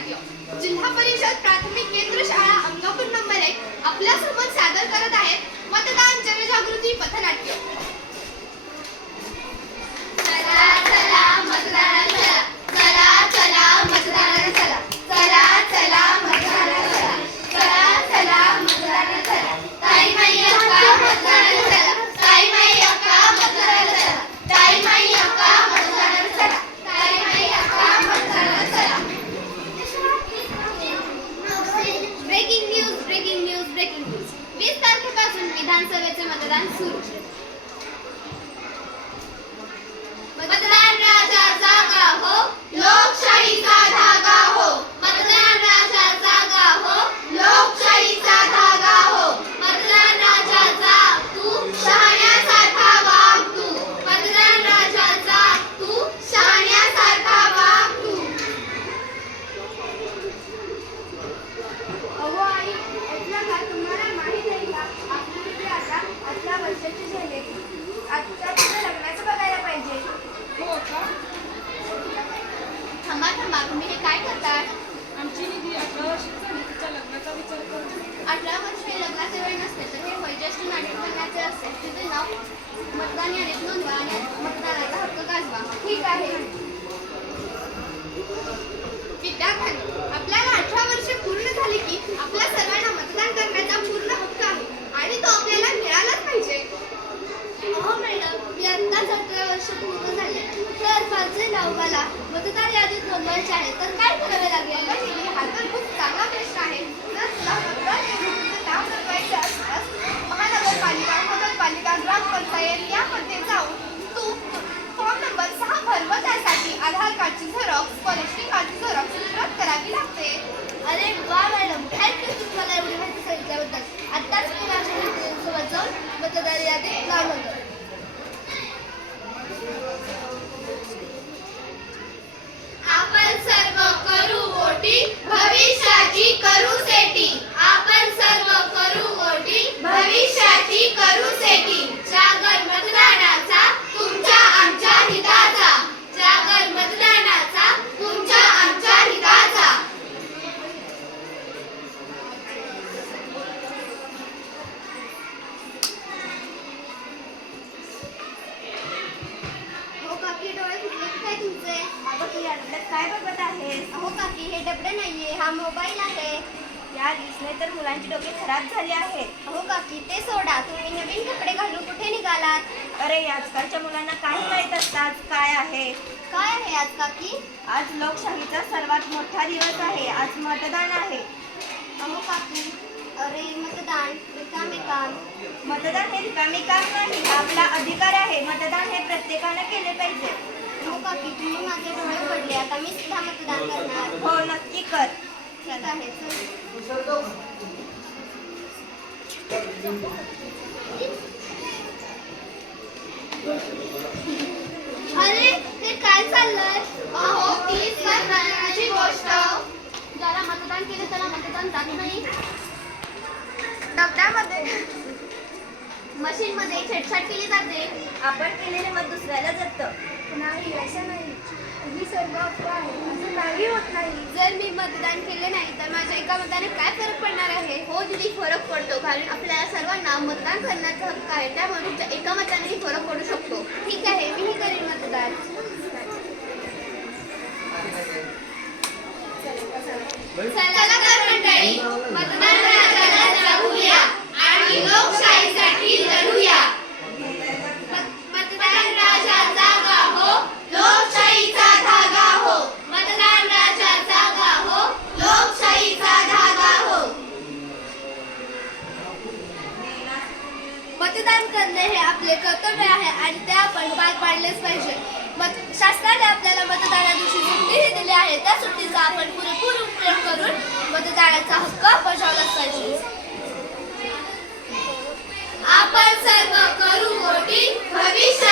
पथनाट्य जिल्हा परिषद प्राथमिक केंद्र शाळा अंगापूर नंबर एक आपल्यासमोर सादर करत आहेत. वयज्येष्ठ असेल बनण्याचे असते तिथे नाव मतदान यादीत नोंदवा आणि मतदानाचा हक्क गाजवा. ठीक आहे विद्यार्थ्यांनो आपल्याला अठरा वर्षे पूर्ण झाली की आपल्या सर्वांना मतदान करण्याचा पूर्ण हक्क आहे आणि तो आपल्याला मिळालाच पाहिजे अहो मॅडम मी आत्ताच अठरा वर्ष पूर्ण झाले तर माझे नाव मला मतदार यादीत नोंदवायचे आहे तर काय करावे लागेल पहिली, हा तर खूप चांगला प्रश्न आहे जर तुला मतदार यादीत तुझं नाव नोंदवायचे असल्यास महानगरपालिका नगरपालिका ग्रामपंचायत यामध्ये जाऊन तू फॉर्म नंबर सहा भर व त्यासाठी आधार कार्डची झेरॉक्स स्कॉलरशिप कार्डची झेरॉक्स परत करावी लागते. अरे वा मॅडम. थँक्यू तुम्हाला एवढी माहिती सांगितल्याबद्दल. आत्ताच मी माझ्या मित्रांसोबत जाऊन मतदार यादी नाव हे डबडे नाहीये हा मोबाईल आहे. या दिसणे तर मुलांची डोके खराब झाले आहेत. अहो काकी ते सोडा. तुम्ही नवीन कपडे घालून कुठे निघालात? अरे आजकालच्या मुलांना काही माहीत असतात काय आहे. काय आहे आज काकी? आज लोकशाहीचा सर्वात मोठा दिवस आहे. आज मतदान आहे. अहो काकी अरे मतदान रिकामे काम. मतदान हे रिकामी काम नाही हा आपला अधिकार आहे मतदान हे प्रत्येकाने केले पाहिजे काकी तुम्ही माझे डोळे पडले. आता मी सुद्धा मतदान करणार. हो नक्की कर. ठीक आहे. अरे हे काय चाललंय? अहो तीच मतदानाची गोष्ट. ज्याला मतदान केलं त्याला मतदान जात नाही. डब्यामध्ये मशीन मध्ये छेडछाड केली जाते. आपण केलेले मत दुसऱ्याला जातं नाही असं नाही. ही सर्व अफवा आहे. असं काही होत नाही. जर मी मतदान केले नाही तर माझ्या एका मताने काय फरक पडणार आहे? हो दिदी फरक पडतो. कारण आपल्या सर्वांना मतदान करण्याचा हक्क आहे. त्यामुळे तुमच्या एका मतानेही फरक पडू रक्तदान करणे हे आपले कर्तव्य आहे आणि ते आपण पार पाडलेच पाहिजे. मत शासनाने आपल्याला मतदाना दिवशी सुट्टीही दिली आहे. त्या सुट्टीचा आपण पुरेपूर उपयोग करून मतदानाचा हक्क बजावलाच पाहिजे. आपण सर्व करू मोठी भविष्य